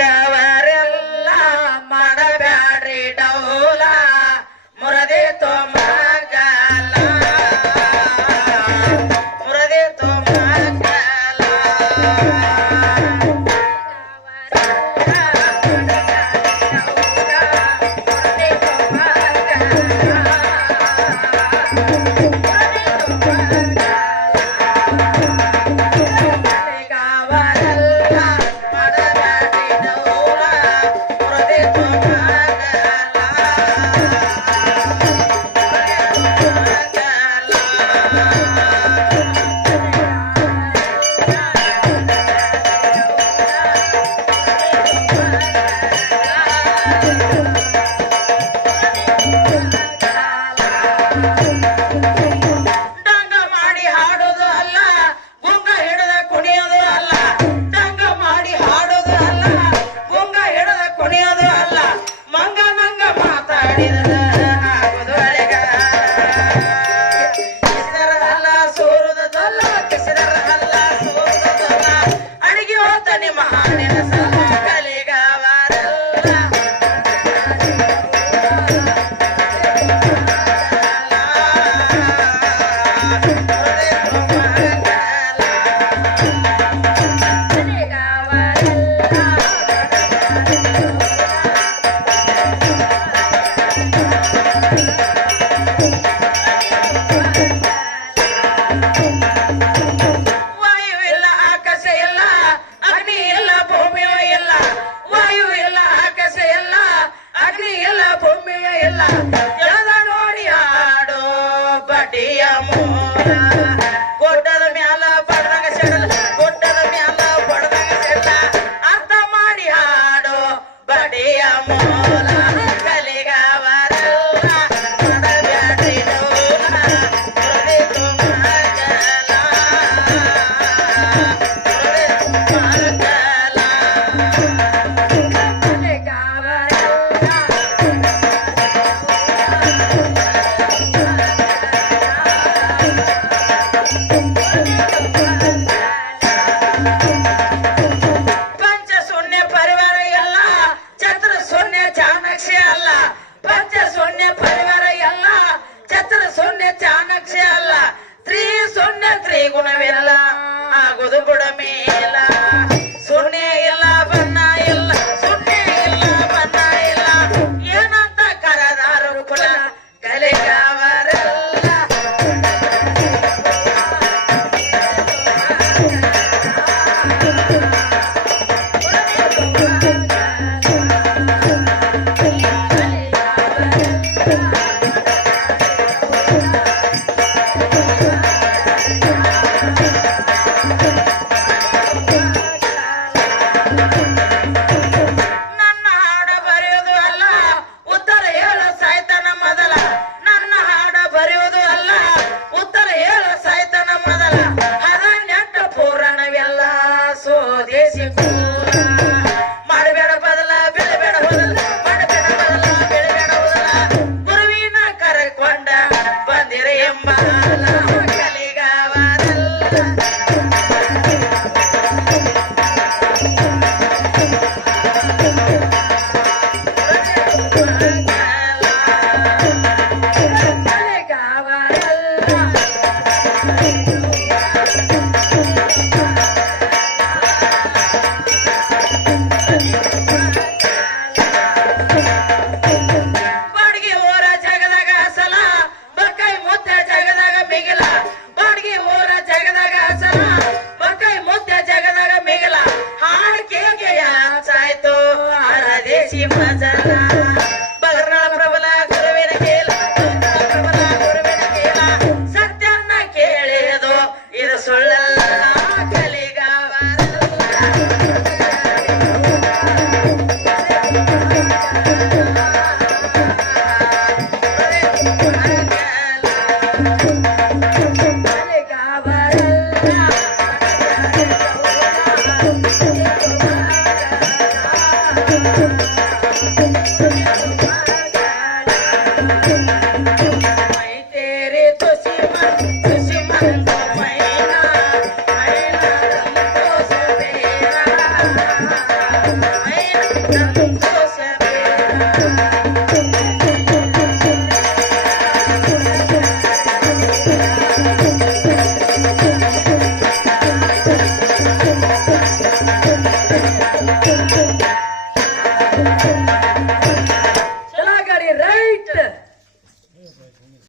ಕಲಿಗವರೆಲ್ಲ ಮಾಡಬ್ಯಾಡ್ರಿ ಡೌಲ ಮುರದೆ ತೊಮಗಲ ಮುರದೆ ತೊಮಗಲ ಗುಡ್ಡದ ಮ್ಯಾಲ ಬಡದಾಗ ಸೆಡಲ ಗುಡ್ಡದ ಮ್ಯಾಲ ಬಡದಾಗ ಸೆಡಲ ಅರ್ಥ ಮಾಡಿ ಹಾಡು ಬಡಿಯ ಮೂಲ ಕಲಿಗವರೆಲ್ಲ ಮಾಡಬ್ಯಾಡ್ರಿ ಡೌಲ ಮುರದೆ ತೊಮಗಲ ಮುರದೆ ತೊಮಗಲ ಗುಣವಿಲ್ಲ ಆಗುದು ಬುಡ ಮೇಲ ಸುಣ್ಣೆ ಇಲ್ಲ ಬಣ್ಣ ಇಲ್ಲ ಸುಣ್ಣೆ ಇಲ್ಲ ಬಣ್ಣ ಇಲ್ಲ ಏನಂತ ಕರದಾರರು ಕುಲ ಕಲಿಗವರೆಲ್ಲ ಮಾಡಬೇಡ ಬದಲ ಬೆಳಬೇಡ ಬದಲ ಮಾಡಬೇಡ ಬದಲ ಬೆಳಬೇಡ ಬದಲ ಗುರುವಿನ ಕರೆಕೊಂಡ ಬಂದಿರ ಎಂಬಾಲ ಕಲಿಗವರೆಲ್ಲ ಸತ್ಯನ್ನ ಕೇಳಿದು ಇದು ಸುಳ್ಳಲ್ಲ ಕಲಿಗವರೆಲ್ಲ ನಂದು ಮೈನಾ ಮೈನಾ ಸಂತೋಷ ಬೇಡ ಮೈನಾ ಸಂತೋಷ ಬೇಡ